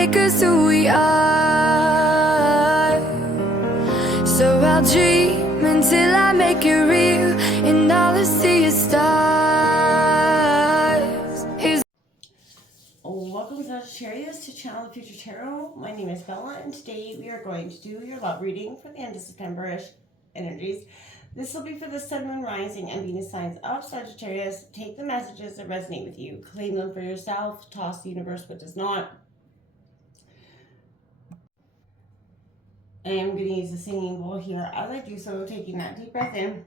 make us who we are. So I'll dream until I make it real, and all I see is stars. Welcome, Sagittarius, to Channel the Future Tarot. My name is Bella, and today we are going to do your love reading for the end of September-ish energies. This will be for the Sun, Moon, Rising, and Venus signs of Sagittarius. Take the messages that resonate with you, claim them for yourself, toss the universe what does not. I am going to use the singing bowl here. As I do so, taking that deep breath in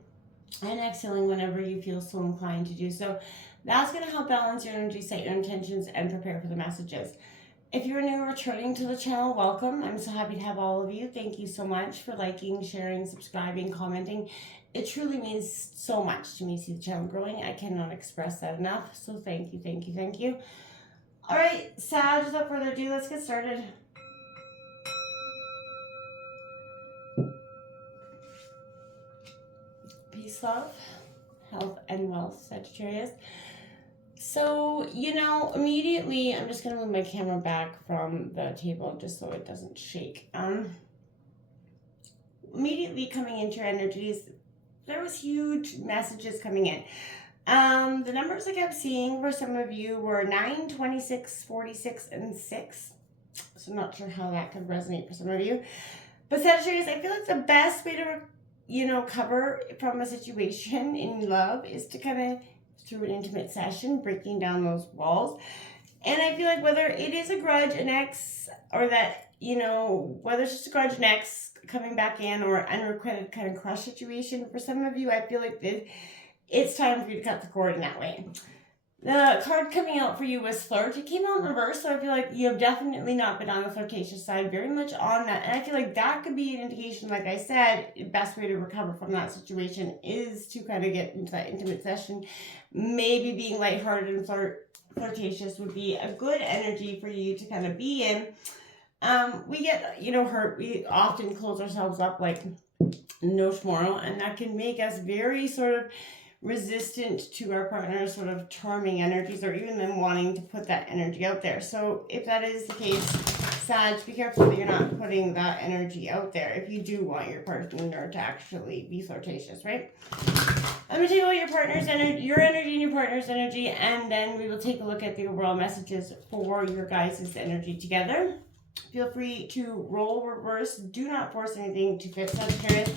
and exhaling whenever you feel so inclined to do so. That's going to help balance your energy, set your intentions, and prepare for the messages. If you're new or returning to the channel, welcome. I'm so happy to have all of you. Thank you so much for liking, sharing, subscribing, commenting. It truly means so much to me to see the channel growing. I cannot express that enough. So thank you, thank you, thank you. All right, Sag, without further ado, let's get started. Peace, love, health, and wealth, Sagittarius. So, immediately, I'm just going to move my camera back from the table just so it doesn't shake. Immediately coming into your energies, there was huge messages coming in. The numbers I kept seeing for some of you were 9, 26, 46, and 6. So I'm not sure how that could resonate for some of you. But Sagittarius, I feel like the best way to, cover from a situation in love is to kind of, through an intimate session, breaking down those walls. And I feel like whether it is a grudge, an ex, or that, whether it's just a grudge, an ex coming back in, or unrequited kind of crush situation, for some of you, I feel like it's time for you to cut the cord in that way. The card coming out for you was flirt. It came out in reverse, so I feel like you have definitely not been on the flirtatious side, very much on that. And I feel like that could be an indication, like I said, the best way to recover from that situation is to kind of get into that intimate session. Maybe being lighthearted and flirtatious would be a good energy for you to kind of be in. We get, hurt. We often close ourselves up like no tomorrow, and that can make us very sort of resistant to our partner's sort of charming energies, or even them wanting to put that energy out there. So if that is the case, Sag, be careful that you're not putting that energy out there if you do want your partner to actually be flirtatious, right? I'm going to take a look at your partner's energy, your energy and your partner's energy, and then we will take a look at the overall messages for your guys' energy together. Feel free to roll reverse. Do not force anything to fit, Sagittarius.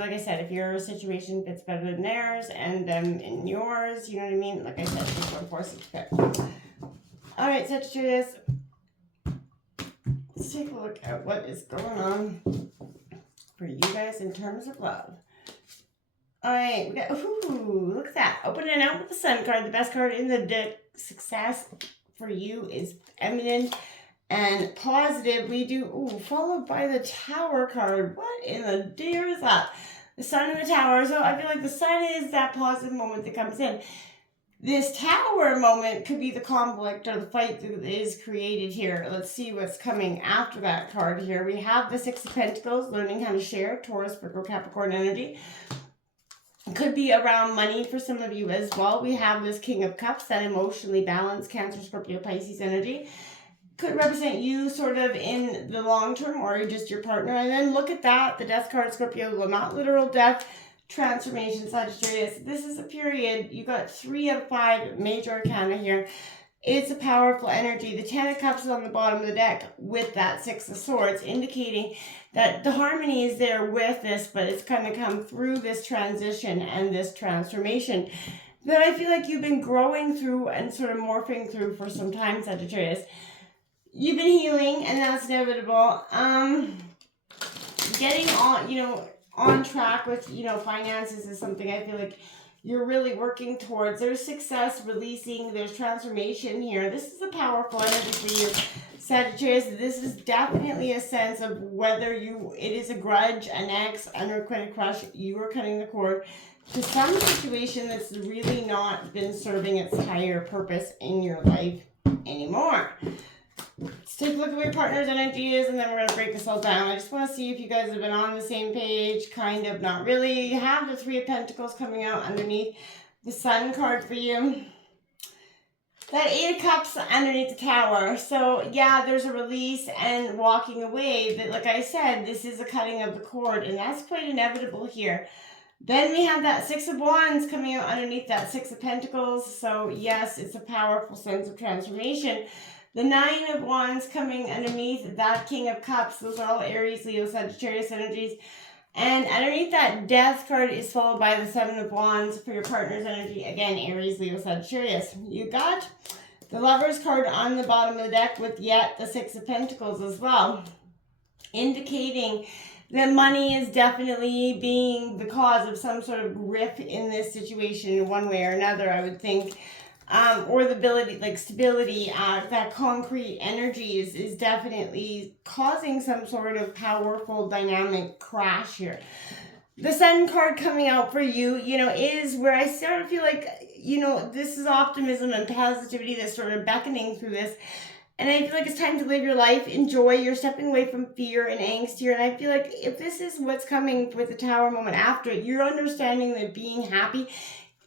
Like I said, if your situation fits better than theirs and them in yours, you know what I mean? Like I said, just don't force it to fit. All right, Sagittarius. Let's take a look at what is going on for you guys in terms of love. All right, we got, look at that. Opening out with the Sun card, the best card in the deck. Success for you is eminent and positive. We do, followed by the Tower card. What in the dear is that? The Sun and the Tower. So I feel like the Sun is that positive moment that comes in. This Tower moment could be the conflict or the fight that is created here. Let's see what's coming after that card here. We have the Six of Pentacles, learning how to share, Taurus, Virgo, Capricorn energy. Could be around money for some of you as well. We have this King of Cups, that emotionally balanced Cancer, Scorpio, Pisces energy. Could represent you sort of in the long term, or just your partner. And then look at that, the Death card, Scorpio, well, not literal death, transformation, Sagittarius. This is a period. You got 3 out of 5 major arcana here. It's a powerful energy. The 10 of Cups is on the bottom of the deck with that 6 of Swords, indicating that the harmony is there with this, but it's kind of come through this transition and this transformation that I feel like you've been growing through and sort of morphing through for some time, Sagittarius. You've been healing, and that's inevitable. Getting on track with, finances is something I feel like you're really working towards. There's success, releasing, there's transformation here. This is a powerful energy for you, Sagittarius. This is definitely a sense of whether it is a grudge, an ex, unrequited crush, you are cutting the cord to some situation that's really not been serving its higher purpose in your life anymore. Let's take a look at what your partner's energy is, and then we're going to break this all down. I just want to see if you guys have been on the same page. Kind of, not really. You have the 3 of Pentacles coming out underneath the Sun card for you. That 8 of Cups underneath the Tower. So, yeah, there's a release and walking away. But like I said, this is a cutting of the cord, and that's quite inevitable here. Then we have that 6 of Wands coming out underneath that 6 of Pentacles. So, yes, it's a powerful sense of transformation. The 9 of Wands coming underneath that King of Cups. Those are all Aries, Leo, Sagittarius energies. And underneath that Death card is followed by the 7 of Wands for your partner's energy. Again, Aries, Leo, Sagittarius. You got the Lover's card on the bottom of the deck with yet the 6 of Pentacles as well, indicating that money is definitely being the cause of some sort of rift in this situation in one way or another, I would think. Or the ability, like stability, that concrete energy is definitely causing some sort of powerful dynamic crash here. The Sun card coming out for you, is where I sort of feel like, this is optimism and positivity that's sort of beckoning through this. And I feel like it's time to live your life, enjoy, you're stepping away from fear and angst here. And I feel like if this is what's coming with the Tower moment after it, you're understanding that being happy,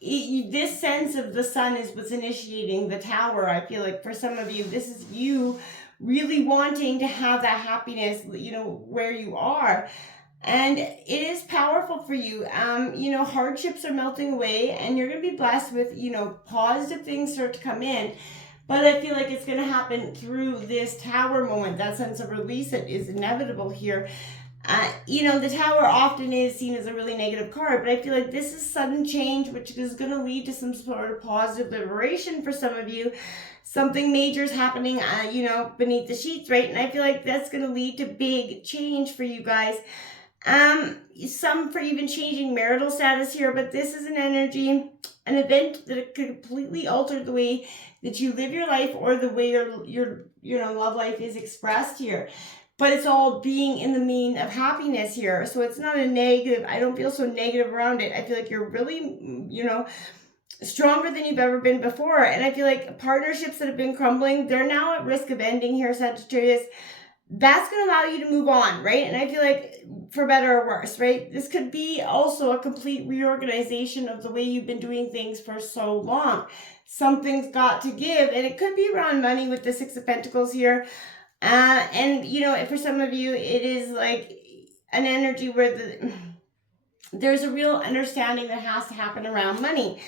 this sense of the Sun is what's initiating the Tower. I feel like for some of you, this is you really wanting to have that happiness, where you are. And it is powerful for you. Hardships are melting away and you're going to be blessed with, positive things start to come in. But I feel like it's going to happen through this Tower moment, that sense of release that is inevitable here. The Tower often is seen as a really negative card, but I feel like this is sudden change, which is going to lead to some sort of positive liberation for some of you. Something major is happening, beneath the sheets, right? And I feel like that's going to lead to big change for you guys. Some for even changing marital status here, but this is an energy, an event that completely altered the way that you live your life or the way your love life is expressed here. But it's all being in the mean of happiness here. So it's not a negative. I don't feel so negative around it. I feel like you're really, stronger than you've ever been before. And I feel like partnerships that have been crumbling, they're now at risk of ending here, Sagittarius. That's going to allow you to move on, right? And I feel like for better or worse, right? This could be also a complete reorganization of the way you've been doing things for so long. Something's got to give, and it could be around money with the 6 of Pentacles here. For some of you, it is like an energy where there's a real understanding that has to happen around money.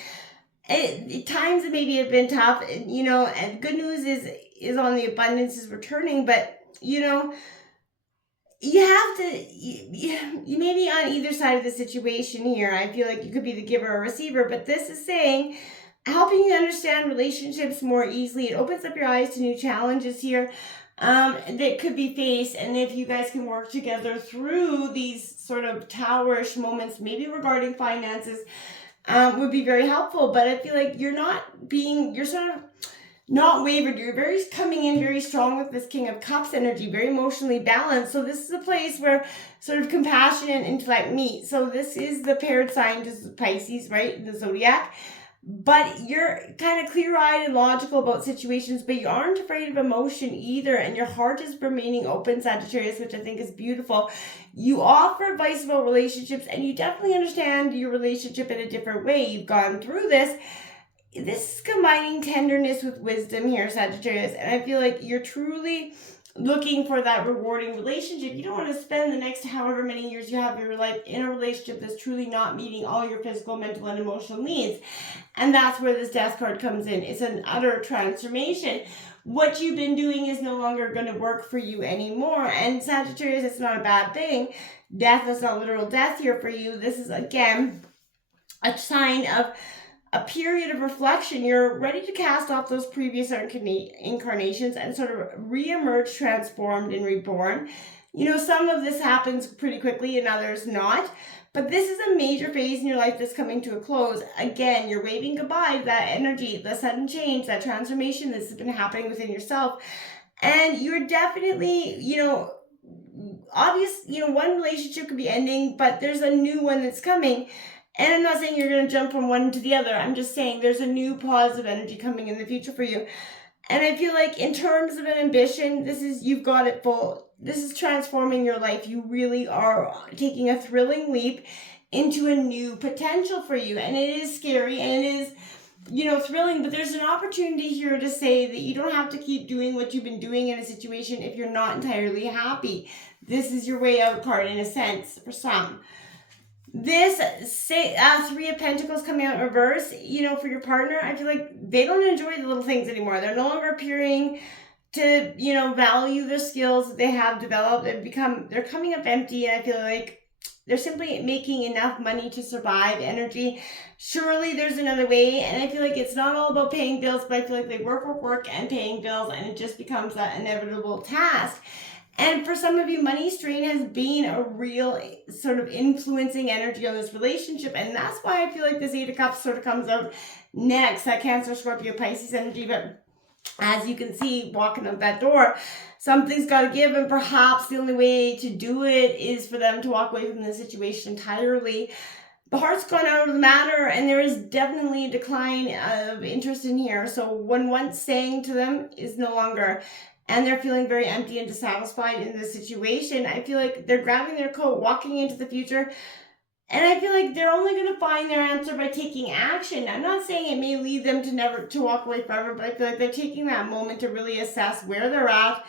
Times that maybe have been tough, and good news is on the abundance is returning, but you have to, you may be on either side of the situation here. I feel like you could be the giver or receiver, but this is saying, helping you understand relationships more easily. It opens up your eyes to new challenges here that could be faced. And if you guys can work together through these sort of Towerish moments, maybe regarding finances, would be very helpful. But I feel like you're sort of not wavered. You're coming in very strong with this King of Cups energy, very emotionally balanced. So this is a place where sort of compassion and intellect meet. So this is the paired sign to Pisces, right, in the zodiac. But you're kind of clear-eyed and logical about situations, but you aren't afraid of emotion either, and your heart is remaining open, Sagittarius, which I think is beautiful. You offer advice about relationships, and you definitely understand your relationship in a different way. You've gone through this. This is combining tenderness with wisdom here, Sagittarius, and I feel like you're truly looking for that rewarding relationship. You don't want to spend the next however many years you have in your life in a relationship that's truly not meeting all your physical, mental, and emotional needs. And that's where this Death card comes in. It's an utter transformation. What you've been doing is no longer going to work for you anymore. And Sagittarius, it's not a bad thing. Death is not literal death here for you. This is, again, a sign of a period of reflection. You're ready to cast off those previous incarnations and sort of re-emerge transformed and reborn. Some of this happens pretty quickly and others not. But this is a major phase in your life that's coming to a close. Again, you're waving goodbye to that energy, the sudden change, that transformation that's been happening within yourself. And you're definitely, one relationship could be ending, but there's a new one that's coming. And I'm not saying you're going to jump from one to the other. I'm just saying there's a new positive energy coming in the future for you. And I feel like in terms of an ambition, you've got it full. This is transforming your life. You really are taking a thrilling leap into a new potential for you. And it is scary and it is thrilling, but there's an opportunity here to say that you don't have to keep doing what you've been doing in a situation if you're not entirely happy. This is your way out card in a sense for some. This Three of Pentacles coming out in reverse, for your partner, I feel like they don't enjoy the little things anymore. They're no longer appearing to, value the skills that they have developed. They're coming up empty, and I feel like they're simply making enough money to survive energy. Surely there's another way, and I feel like it's not all about paying bills, but I feel like they work and paying bills, and it just becomes that inevitable task. And for some of you, money strain has been a real sort of influencing energy on this relationship. And that's why I feel like this 8 of Cups sort of comes out next, that Cancer, Scorpio, Pisces energy. But as you can see, walking out that door, something's got to give. And perhaps the only way to do it is for them to walk away from the situation entirely. The heart's gone out of the matter, and there is definitely a decline of interest in here. So when once saying to them is no longer, and they're feeling very empty and dissatisfied in this situation, I feel like they're grabbing their coat, walking into the future, and I feel like they're only going to find their answer by taking action. I'm not saying it may lead them to walk away forever, but I feel like they're taking that moment to really assess where they're at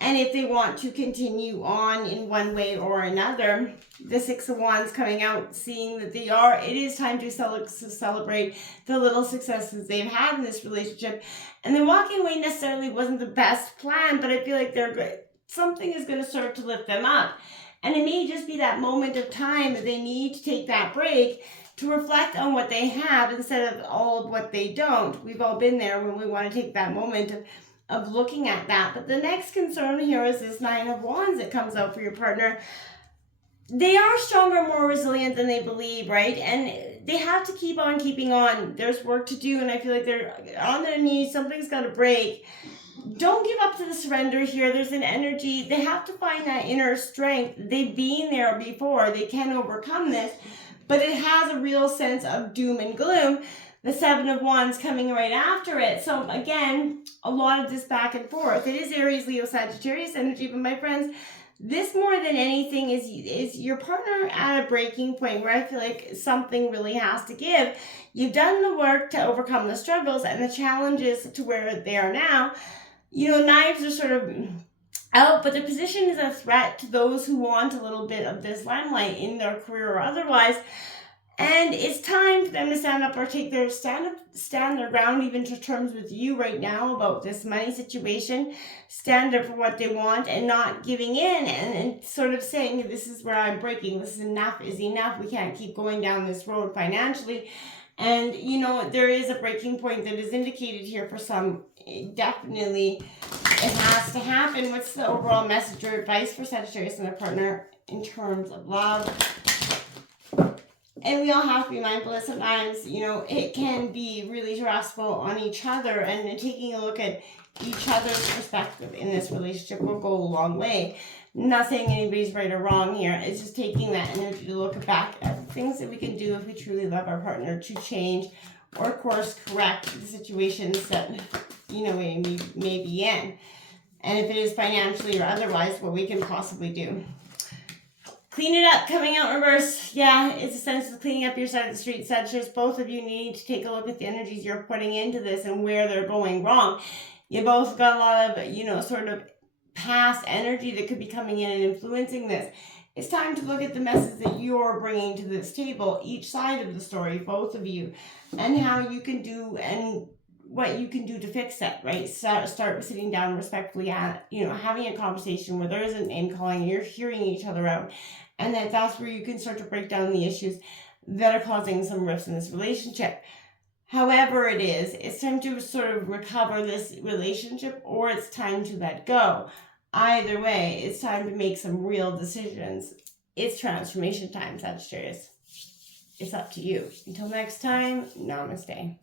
and if they want to continue on in one way or another. The 6 of Wands coming out, seeing that it is time to celebrate the little successes they've had in this relationship. And then walking away necessarily wasn't the best plan, but I feel like something is going to serve to lift them up. And it may just be that moment of time that they need to take that break to reflect on what they have instead of all of what they don't. We've all been there when we want to take that moment of looking at that. But the next concern here is this 9 of Wands that comes out for your partner. They are stronger, more resilient than they believe, right? And they have to keep on keeping on. There's work to do, and I feel like they're on their knees. Something's got to break. Don't give up to the surrender here. There's an energy. They have to find that inner strength. They've been there before. They can overcome this, but it has a real sense of doom and gloom. The 7 of Wands coming right after it. So again, a lot of this back and forth. It is Aries, Leo, Sagittarius energy, but my friends, this more than anything is your partner at a breaking point where I feel like something really has to give. You've done the work to overcome the struggles and the challenges to where they are now. Knives are sort of out, but the position is a threat to those who want a little bit of this limelight in their career or otherwise. And it's time for them to stand up or stand their ground, even to terms with you right now about this money situation. Stand up for what they want and not giving in and sort of saying, this is where I'm breaking. This is enough. We can't keep going down this road financially. And, there is a breaking point that is indicated here for some. Definitely, it has to happen. What's the overall message or advice for Sagittarius and their partner in terms of love? And we all have to be mindful that sometimes, it can be really stressful on each other, and taking a look at each other's perspective in this relationship will go a long way. Not saying anybody's right or wrong here. It's just taking that energy to look back at the things that we can do if we truly love our partner to change or course correct the situations that, we may be in. And if it is financially or otherwise, what we can possibly do. Clean it up, coming out reverse. Yeah, it's a sense of cleaning up your side of the street, Sagittarius. Both of you need to take a look at the energies you're putting into this and where they're going wrong. You both got a lot of, sort of past energy that could be coming in and influencing this. It's time to look at the message that you're bringing to this table, each side of the story, both of you, and how you can do and what you can do to fix it, right? Start sitting down respectfully at, having a conversation where there isn't name calling and you're hearing each other out. And that's where you can start to break down the issues that are causing some rifts in this relationship. However it is, it's time to sort of recover this relationship, or it's time to let go. Either way, it's time to make some real decisions. It's transformation time, Sagittarius. It's up to you. Until next time, namaste.